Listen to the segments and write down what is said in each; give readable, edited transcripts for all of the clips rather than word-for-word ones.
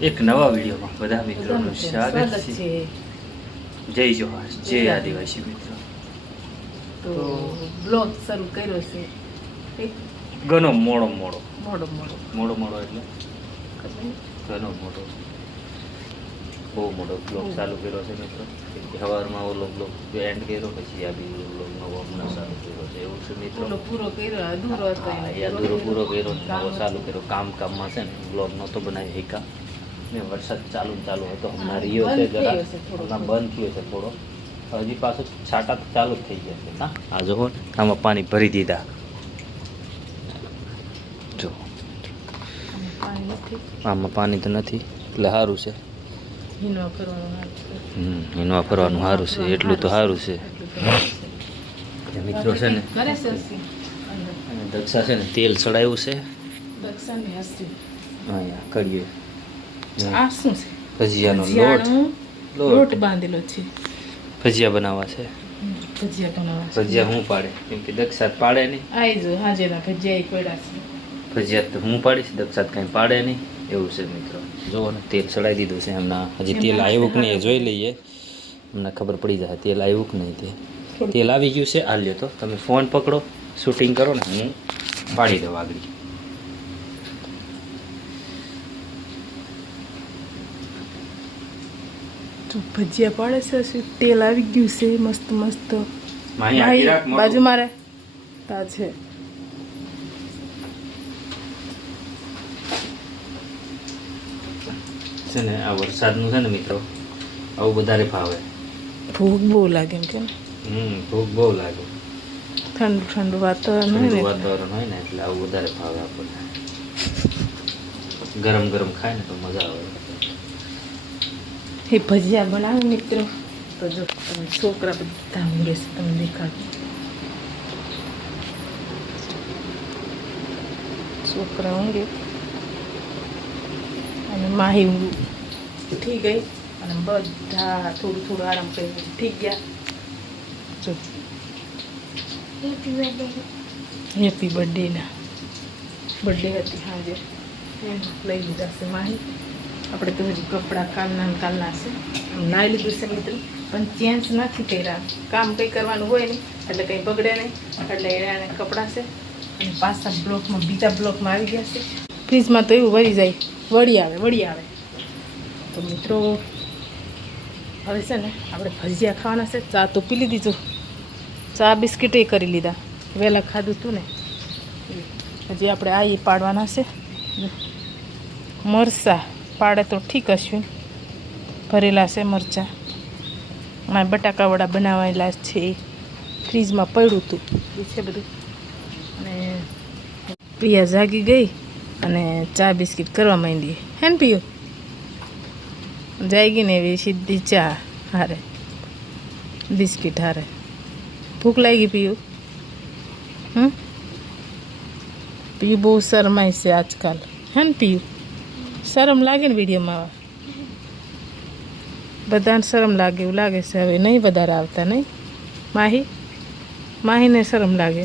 એક નવા વિડીયોમાં બધા મિત્રોનું સ્વાગત છે। જય જોહાર, જય આદિવાસી મિત્રો। તો બ્લોગ શરૂ કર્યો છે ઘણો મોડો એટલે ઘણો મોડો બહુ મોટો બ્લોગ ચાલુ કર્યો છે મિત્રો। સવારમાં ઓલો બ્લોગ એન્ડ કર્યો, પછી આ બીજો બ્લોગ નવો હમણાં ચાલુ કર્યો છે એવું છે મિત્રો। પૂરો કર્યો અધૂરો હતો અધૂરો પૂરો કર્યો, નવો ચાલુ કર્યો। કામમાં છે ને બ્લોગ નહોતો બનાવી એકા ને વરસાદ ચાલુ હતો। હમણાં રહ્યો છે જરા, હમણાં બંધ થયો છે થોડો, હજી પાછો છાંટા તો ચાલુ જ થઈ ગયા છે। હા આ જો આમાં પાણી ભરી દીધા, જો આમાં પાણી તો નથી એટલે સારું છે। હિનવા ફરવાનું સારું છે, એટલું તો સારું છે મિત્રો। છે ને દક્ષા છે ને તેલ ચડાવ્યું છે અહીંયા કરીએ। આ શું છે? ભજીયાનો લોટ બાંધેલો છે, ભજીયા બનાવવા છે। ભજીયા હું પાડે, કેમ કે દક્ષાત પાડે નહીં। આઈ જો હાજેના ભજીયા પડ્યા છે, ભજીયા તો હું પાડીશ, દક્ષાત કાંઈ પાડે નહીં એવું છે મિત્રો। જુઓ ને તેલ ચડાવી દીધું છે હમણાં, હજી તેલ આવ્યું કે નહીં જોઈ લઈએ, હમણાં ખબર પડી જાય તેલ આવ્યું કે નહીં। તેલ આવી ગયું છે। આ લ્યો તો તમે ફોન પકડો, શૂટિંગ કરો ને, હું પાડી દઉં આગળ। ભજીયા પાડે છે, તેલ આવી ગયું છે મસ્ત મસ્ત। બાજુ મારે તા છે ને આ વરસાદનું છે ને મિત્રો આવું વધારે ભાવે। ભૂખ બહુ લાગે એમ કે ભૂખ બહુ લાગે, ઠંડુ વાતાવરણ હોય ને એટલે આવું વધારે ભાવે આપણને। ગરમ ગરમ ખાય ને તો મજા આવે। એ ભજીયા બનાવે મિત્રો તો જો તમે છોકરા બધા ઊંઘે છે, તમે દેખાડો છોકરા ઊંઘે અને માહી ઉઠી ગઈ અને બધા થોડું આરામ કરી ઉઠી ગયા। જો હેપી બર્થડે ના બર્થડે હતી હાજર એમ લઈ લીધા છે માહી। આપણે તો હજી કપડાં કાલના છે, આમ નાઈ લીધું છે મિત્રો, પણ ચેન્જ નથી કર્યા। કામ કંઈ કરવાનું હોય નહીં એટલે કંઈ બગડે નહીં, એટલે એને કપડાં છે અને પાછા બ્લોકમાં બીજા બ્લોકમાં આવી ગયા છે। ફ્રીજમાં તો એવું વળી જાય, વળી આવે તો મિત્રો હવે છે ને આપણે ભજીયા ખાવાના છે। ચા તો પી લીધી, જો ચા બિસ્કિટ એ કરી લીધા, વહેલા ખાધું હતું ને। હજી આપણે આ એ પાડવાના છે, મરચાં પાડે તો ઠીક હશે, ભરેલા છે મરચાં। મારે બટાકા વડા બનાવેલા છે, ફ્રીજમાં પડ્યું હતું એ છે બધું। અને પ્રિયા જાગી ગઈ અને ચા બિસ્કિટ કરવા માંડી, હે ને પીયું? જાગી ને એવી સીધી ચા હારે બિસ્કિટ હારે। ભૂખ લાગી પીયું? પીયું બહુ શરમાય છે આજકાલ, હે ને પીયું? શરમ લાગે ને વિડીયોમાં આવે, બધાને શરમ લાગે એવું લાગે છે હવે, નહીં વધારે આવતા નહીં? માહીને શરમ લાગે,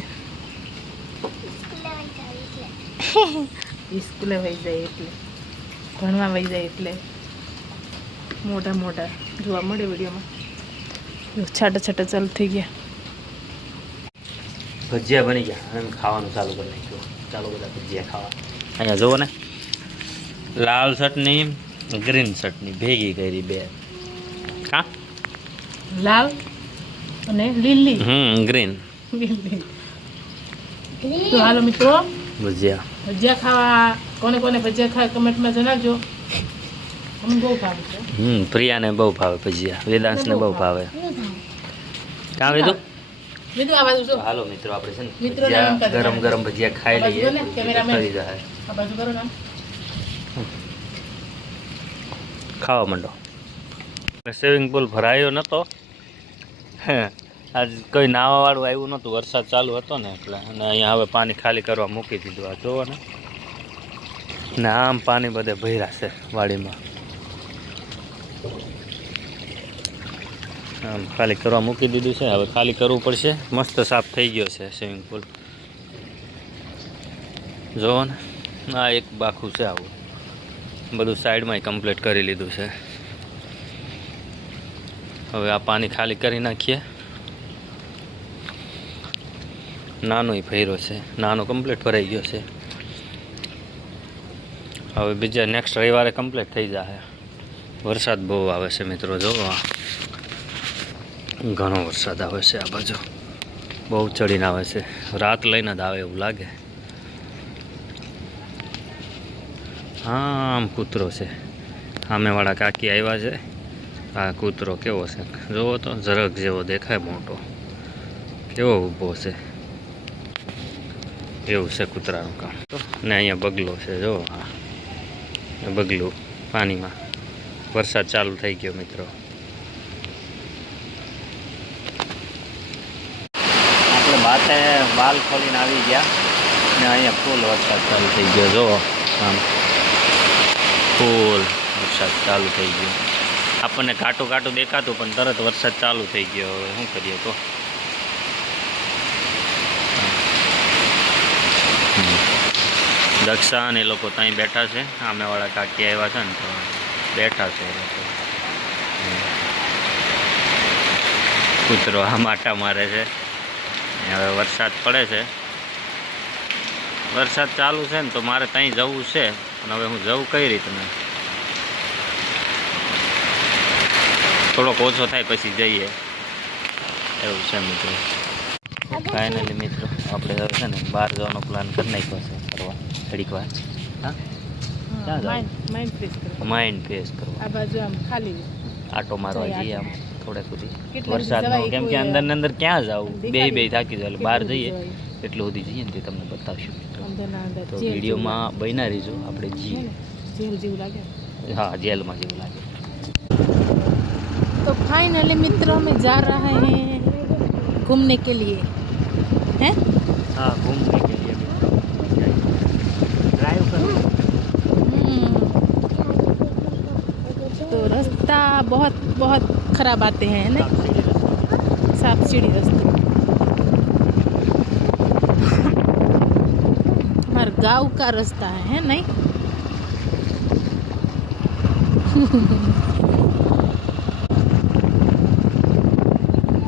સ્કૂલે વહી જાય એટલે, ભણવા વહી જાય એટલે મોટા જોવા મળે વિડીયોમાં। છાટા ચાલુ થઈ ગયા, ભજીયા બની ગયા અને ખાવાનું ચાલુ કરી નાખ્યું। ચાલો બધા ભજીયા ખાવા। અહીંયા જુઓ ને, લાલ ચટણી ગ્રીન ચટણી ભેગી કરી બે, હા લાલ અને લીલી ગ્રીન। તો હાલો મિત્રો ભજીયા ખાવા, કોને ભજીયા ખાવા કમેન્ટમાં જણાવજો। મને બહુ ભાવે છે। પ્રિયાને બહુ ભાવે ભજીયા, વેદાંશને બહુ ભાવે। કાં વેદુ આ બાજુ જો। હાલો મિત્રો આપણે છે ને ગરમ ગરમ ભજીયા ખાઈ લઈએ, થઈ જાય। આ બાજુ કરો ને, ખાવા માંડો। સ્વિમિંગ પુલ ભરાયો નહોતો, આજ કોઈ નાવાવાળું આવ્યું નહોતું, વરસાદ ચાલુ હતો ને એટલે, અને અહીંયા હવે પાણી ખાલી કરવા મૂકી દીધું। આ જુઓ ને આમ પાણી બધે ભર્યા છે વાડીમાં, આમ ખાલી કરવા મૂકી દીધું છે, હવે ખાલી કરવું પડશે। મસ્ત સાફ થઈ ગયો છે સ્વિમિંગ પુલ, જુઓ ને આ એક બાખું છે આવું। બધું સાઈડમાં કમ્પ્લીટ કરી લીધું છે. હવે આ પાણી ખાલી કરી નાખીએ. નાનોય ભર્યો છે, નાનો કમ્પ્લીટ ભરાઈ ગયો છે. હવે બીજા નેક્સ્ટ રવિવારે કમ્પ્લીટ થઈ જશે. વરસાદ બહુ આવે છે મિત્રો, જો ઘણો વરસાદ આવે છે આ બાજુ, બહુ ચડીને આવે છે. રાત લઈને જ આવે એવું લાગે. હા, આમ કૂતરો છે, સામેવાળા કાકી આવ્યા છે. આ કૂતરો કેવો છે જોવો તો, ઝરખ જેવો દેખાય, મોટો કેવો ઊભો છે, એવું છે કૂતરાનું કામ. ને અહીંયા બગલો છે, જો હા બગલું પાણીમાં. વરસાદ ચાલુ થઈ ગયો મિત્રો. આપણે બાતે વાલ ખોલીને આવી ગયા ને અહીંયા ફૂલ વરસાદ ચાલુ થઈ ગયો. જો આમ ફૂલ વરસાદ ચાલુ થઈ ગયો. આપણને ઘાટું ઘાટું દેખાતું પણ તરત વરસાદ ચાલુ થઈ ગયો. હવે શું કરીએ તો. દક્ષા અને એ લોકો ત્યાં બેઠા છે. સામેવાળા કાકી આવ્યા છે ને તો બેઠા છે એ લોકો. કૂતરો આ માટા મારે છે. હવે વરસાદ પડે છે, વરસાદ ચાલુ છે ને તો મારે ત્યાં જવું છે, પણ હવે હું જવું કઈ રીતના. થોડોક ઓછો થાય પછી જઈએ એવું છે મિત્રો. ફાઇનલી મિત્રો આપણે હવે છે ને બહાર જવાનો પ્લાન કરી નાખ્યો છે ફરવા ઘડીક વાર. હા, ક્યાં જાવ? માઇન્ડ ફ્રેશ કરવા. આ બાજુ આમ ખાલી આટો મારવા જઈએ આમ થોડે સુધી. વરસાદનો કેમ કે અંદર ને અંદર ક્યાં જવું, બે થાકી જાય. એટલે બહાર જઈએ એટલું સુધી જઈએ ને તે તમને બતાવશું મિત્રો. તો વિડીયોમાં બન્યા રહીજો. આપણે જઈએ. જેલ જેવું લાગે. हाँ जेल में जेल लागे. तो फाइनली मित्रों में जा रहे हैं घूमने के लिए. हैं? हाँ घूमने के लिए ड्राइव करो. तो रास्ता बहुत बहुत खराब आते हैं ना, साफ सीढ़ी रास्ते. हमारे गांव का रास्ता है नहीं.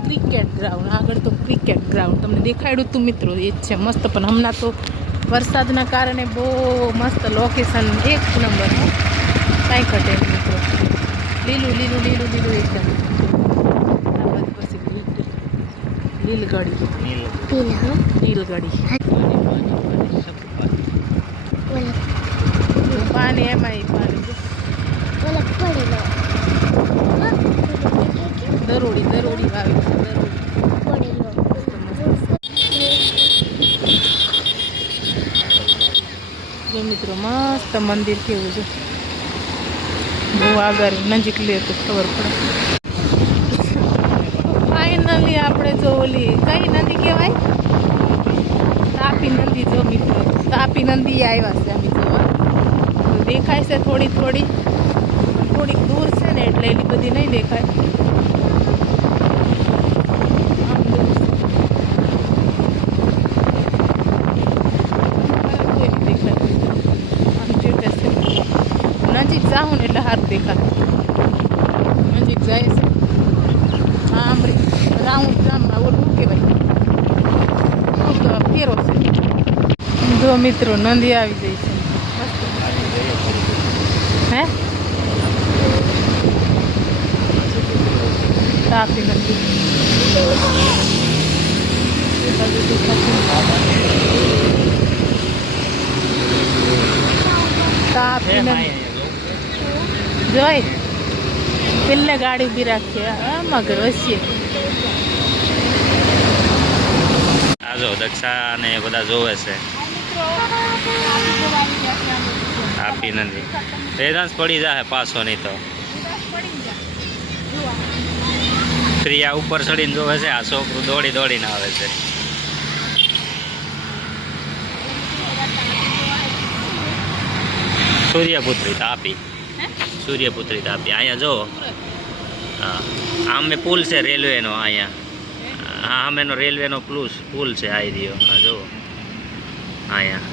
ક્રિકેટ ગ્રાઉન્ડ આગળ તો ક્રિકેટ ગ્રાઉન્ડ તમને દેખાડ્યું હતું મિત્રો, એ જ છે મસ્ત. પણ હમણાં તો વરસાદના કારણે બહુ મસ્ત લોકેશન, એક નંબર, કાંઈ ઘટે નહીં મિત્રો. લીલું લીલું લીલું લીલું એકદમ. આ બાજુ પછી લીલગઢી, નીલગઢી પાણી, એમાં પાણી દરોડી દરોડી વાવી છે. જો મિત્રો મસ્ત મંદિર કેવું છે, બહુ આગળ નજીક લે તો ખબર પડે. ફાઇનલી આપણે જો ઓલી કઈ નદી કહેવાય, તાપી નદી. જો મિત્રો તાપી નદી આવ્યા છે અમે જોવા. દેખાય છે થોડી થોડી, થોડીક દૂર છે ને એટલે એટલી બધી નહીં દેખાય. નજીક જાઉં ને એટલે હાથ દેખાય. નજીક જાય છે આમ રાઉન્ડ ગામમાં ઓલું કહેવાય ફેરો છે. જો મિત્રો નદી આવી ગઈ છે. હે તાપી નદી તાપી નદી જોઈ. પેલા ગાડી ઉભી રાખીએ આમાં ઘર વસીએ. આ જો દક્ષા ને બધા જોવે છે. તાપી નદી રેદાંશ પડી જાય પાછો, નહીં તો પ્રિયા ઉપર ચડીને જોવે છે. આ છોકરું દોડી દોડીને આવે છે. સૂર્યપુત્રી તાપી, સૂર્યપુત્રી તાપી. અહીંયા જો હા, આમે પુલ છે રેલવેનો. અહીંયા હા આમેનો રેલવેનો પુલ છે આવી રહ્યો. હા જો અહીંયા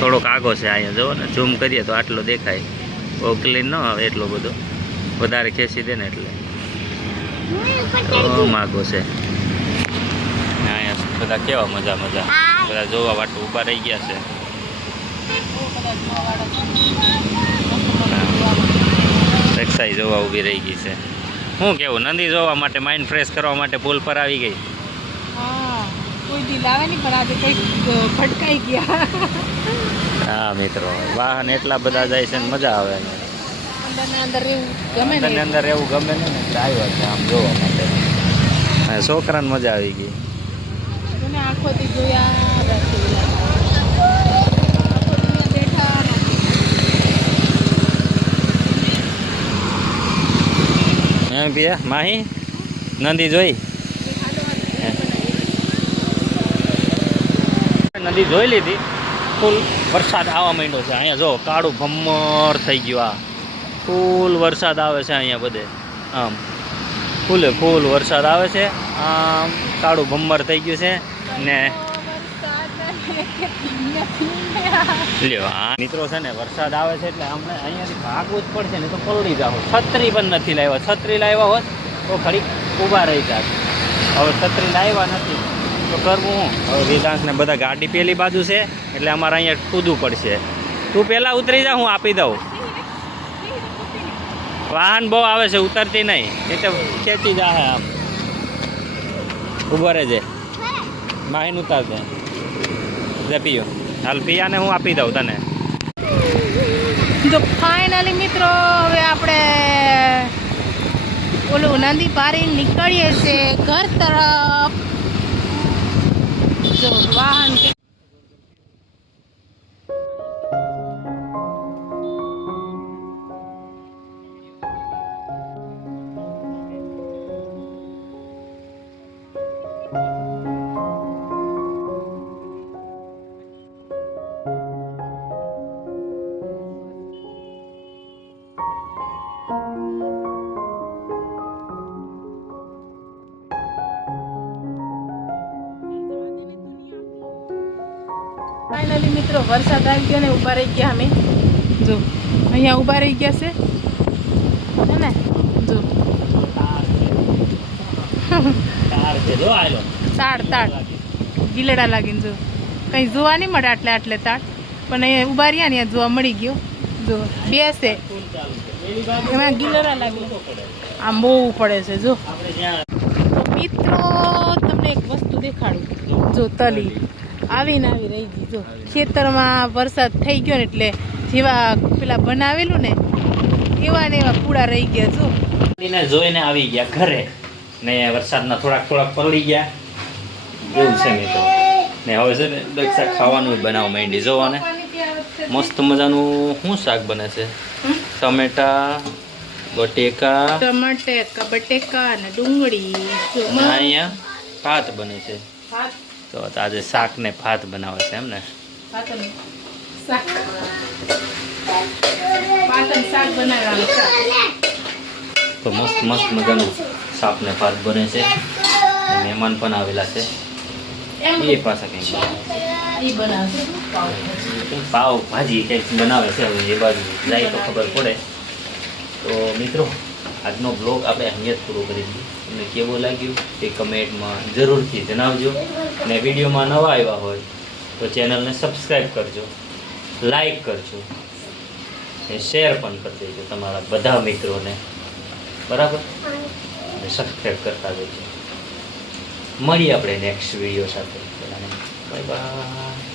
થોડોક આગો છે અહીંયા જુઓ ને, ઝૂમ કરીએ તો આટલો દેખાય, બહુ ક્લીન ન આવે એટલો બધો, વધારે ખેંચી દે ને એટલે તો માગો છે. અહીંયા બધા કેવા મજા બધા જોવા વાટું ઊભા રહી ગયા છે. રિક્ષા જોવા ઊભી રહી ગઈ છે. શું કેવું, નંદી જોવા માટે, માઇન્ડ ફ્રેશ કરવા માટે પુલ પર આવી ગઈ. કોઈ દી લાવે નહીં પણ આજે કોઈ ભટકાઈ ગયા. હા મિત્રો, વાહન એટલા બધા જાય છે ને મજા આવે. અંદર રહેવું ગમે ને આવ્યા છે આમ જોવા માટે. છોકરાને મજા આવી ગઈ. આંખોથી જોયા એમ પિયા માહી નદી જોઈ, નદી જોઈ લીધી. ફૂલ વરસાદ આવવા માંડ્યો છે અહીંયા, જો કાળું ભમ્મર થઈ ગયું. આ ફૂલ વરસાદ આવે છે અહીંયા બધે, આમ ફૂલ વરસાદ આવે છે. આમ કાળું ભમ્મર થઈ ગયું છે ને લ્યો. હા મિત્રો છે ને, વરસાદ આવે છે એટલે અમને અહીંયાથી ભાગવું જ પડશે ને, તો પલળી જાવ. છત્રી પણ નથી લાવ્યા. છત્રી લાવ્યા હોત તો ઘડીક ઊભા રહી જાત. હવે છત્રી લાવ્યા નથી તો કરવું હું? હવે વેદાંતને બધા ગાડી પેલી બાજુ છે એટલે અમારે અહીંયા કૂદવું પડશે. તું પહેલાં ઉતરી જા, હું આપી દઉં. વાહન બહુ આવે છે, ઉતરતી નહીં, એટલે ખેંચી જાય. આમ ઊભો રહેજે, માહીને ઉતાર દે. પીયો હાલ, પિયાને હું આપી દઉં તને. તો ફાઇનલી મિત્રો હવે આપણે ઓલું નદી પારી નીકળીએ છીએ ઘર તરફ. જો વાહન ફાઇનલી મિત્રો વરસાદ આવી ગયો ને ઊભા રહી ગયા અમે. જો અહીંયા ઊભા રહી ગયા છે ને, જો તાળ ગીલડા લાગીને જો કંઈ જોવા નહીં મળે આટલે તાળ, પણ અહીંયા ઊભા રહ્યા ને ત્યાં જોવા મળી ગયો. જો બેસે એમાં ગીલડા લાગે, આમ બહુ પડે છે. જો તો મિત્રો તમને એક વસ્તુ દેખાડું. જો તલી આવીને આવી રહી ગઈ. જો ખેતરમાં વરસાદ થઈ ગયો ને એટલે જેવા પેલા બનાવેલું ને એવા ને એવા પૂડા રહી ગયા. જો જોઈને આવી ગયા ઘરે ને, વરસાદના થોડાક પલળી ગયા એવું છે મિત્રો. ને હવે છે ને દક્ષા ખાવાનું બનાવવા માંડી. જોવાને મસ્ત મજાનું શું શાક બને છે? ટમેટા, બટેકા અને ડુંગળી. અહીંયા ભાત બને છે. તો આજે શાક ને ભાત બનાવે છે એમ ને? તો મસ્ત મજાનું શાક ને ભાત બને છે. મહેમાન પણ આવેલા છે, એ પાછા કંઈક પાવ ભાજી કંઈક બનાવે છે. હવે એ બાજુ જાય તો ખબર પડે. તો મિત્રો આજનો બ્લોગ આપણે અહીંયા જ પૂરો કરી દઈએ. તમને કેવું લાગ્યું તે કમેન્ટમાં જરૂરથી જણાવજો. અને વિડીયોમાં નવા આવ્યા હોય તો ચેનલને સબસ્ક્રાઈબ કરજો, લાઈક કરજો અને શેર પણ કરી દેજો તમારા બધા મિત્રોને, બરાબર? અને સબસ્ક્રાઈબ કરતા જજો. મળીએ આપણે નેક્સ્ટ વિડીયો સાથે. Bye bye.